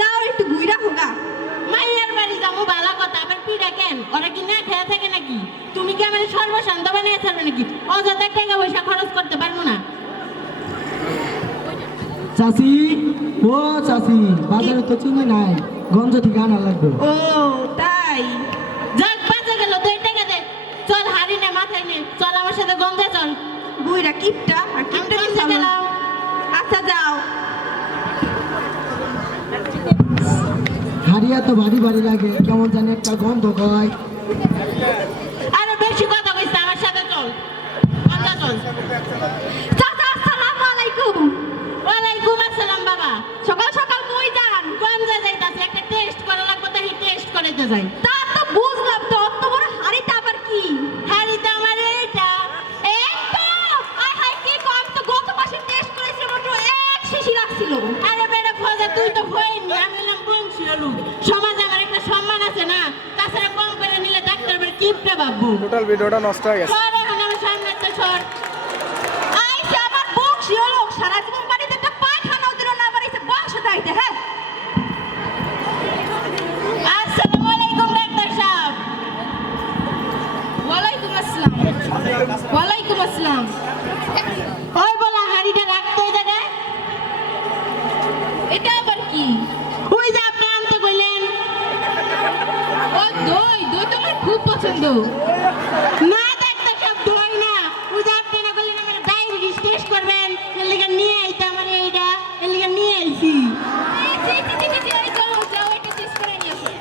যাও একটু ঘুরা হোগা। মাইয়ার বাড়ি যাব বালা কথা আবার পিড়া কেন? ওরা কি না খেয়ে থাকে নাকি? তুমি কি আমার সর্বশান্ত বানিয়ে ছাড়বে নাকি? অযথা টাকা পয়সা খরচ করতে পারব না। চাষি ও চাষি বাজারে তো চিনি নাই গঞ্জ থেকে আনা লাগবে। ও তাই? যাক বাজে গেল তুই টাকা দে। চল হারি নে মাথায় নে। চল আমার সাথে গঞ্জা চল। বুইরা কিপটা আর কিপটা হারিয়া তো ভারী ভারী লাগে, কেমন জানি একটা গন্ধ হয় আরে বেশি চল। চল। আসসালামু বাবা। সকাল সকাল টেস্ট যাই তা তো বুঝলাম তো অত বড় হাড়িটা আবার কি হারিতে আমার এইটা এই তো আয় হায় কি কম তো গত মাসে টেস্ট করেছি মাত্র এক শিশি রাখছিল আরে বেটা ফজা তুই তো হয়নি আমি নাম বংশী লোক সমাজে আমার একটা সম্মান আছে না তাছাড়া কম করে নিলে ডাক্তার কিপটে টোটাল ভিডিওটা নষ্ট হয়ে গেছে। পছন্দ না ডাক্তার সাহেব দই না। ওই যে আপনি না কইলেন আমার করবেন। এর নিয়ে আইতে আমার এইটা। এর নিয়ে আইছি। এই, জি, জি, জি, জি, জি, এই চলো, যাও, এটা টেস্ট করে নিয়ে এসো।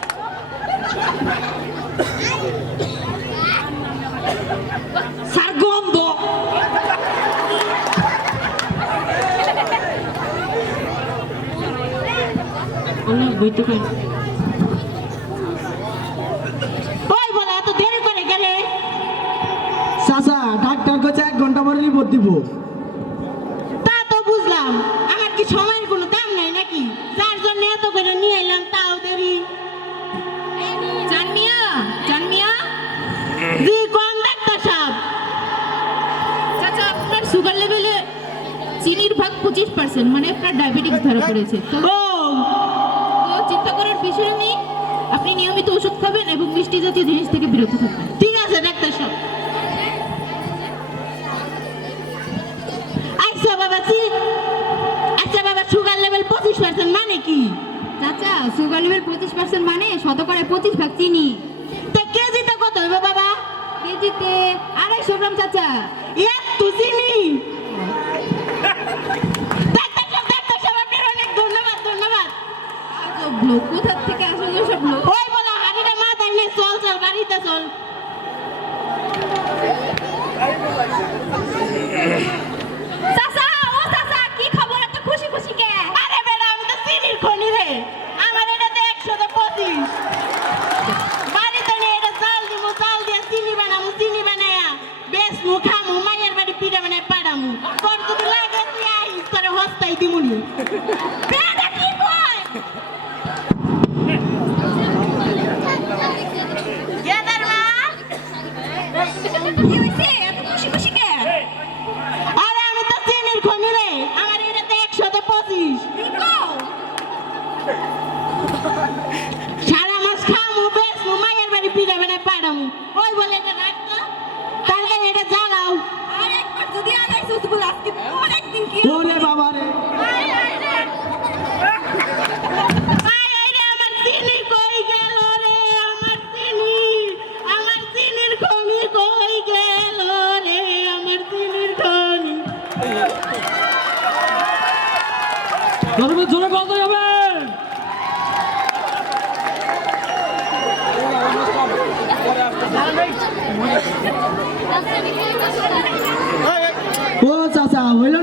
স্যার গন্ধ ওই বলা এত দেরি করে গেলে চাচা ডাক্তার কাছে এক ঘণ্টা পরে রিপোর্ট দিব। তা তো বুঝলাম। আমার কি সময়ের কোনো দাম নাই নাকি? যার জন্য এত করে নিয়ে এলাম তাও দেরি। জানমিয়া, জানমিয়া, জি কোন ডাক্তার সাহেব? চাচা, আপনার সুগার লেভেলে চিনির ভাগ পঁচিশ পার্সেন্ট মানে আপনার ডায়াবেটিস ধরা পড়েছে। তো ও! তো চিন্তা করার বিষয় নেই। আপনি নিয়মিত ওষুধ খাবেন এবং মিষ্টি জাতীয় জিনিস থেকে বিরত থাকবেন। কি? চাচা সুগার লেভেল পঁচিশ পার্সেন্ট মানে শতকরা পঁচিশ ভাগ চিনি। তো কেজিতে কত হবে বাবা? কেজিতে আড়াইশো গ্রাম চাচা। চিনি। অনেক ধন্যবাদ ধন্যবাদ। আজব থেকে আসলে সব লোক ওই বলা হাড়িটা মাথায় নিয়ে চল চল বাড়িতে চল চাচা ও চাচা কি খবর এত খুশি খুশি কে আরে বেটা আমি তো চিনির খনি রে আমার এটাতে একশোতে পঁচিশ বাড়িতে নিয়ে এটা চাল দিব চাল দিয়ে চিনি বানামু চিনি বানায়া বেশ মু খামু মায়ের বাড়ি পিঠা বানায় পাড়ামু। তোর যদি লাগে, তুই আইস, তোর হস্তাই দিমুনি। সারা মাস খামু বেশ মায়ের বাড়ি পিঠা বানায় পাড়ামু। ওই বলে এটা রাখতো আমার চিনির খনি গরমে জোরে বন্ধ যাবে। চাচা হইল না তো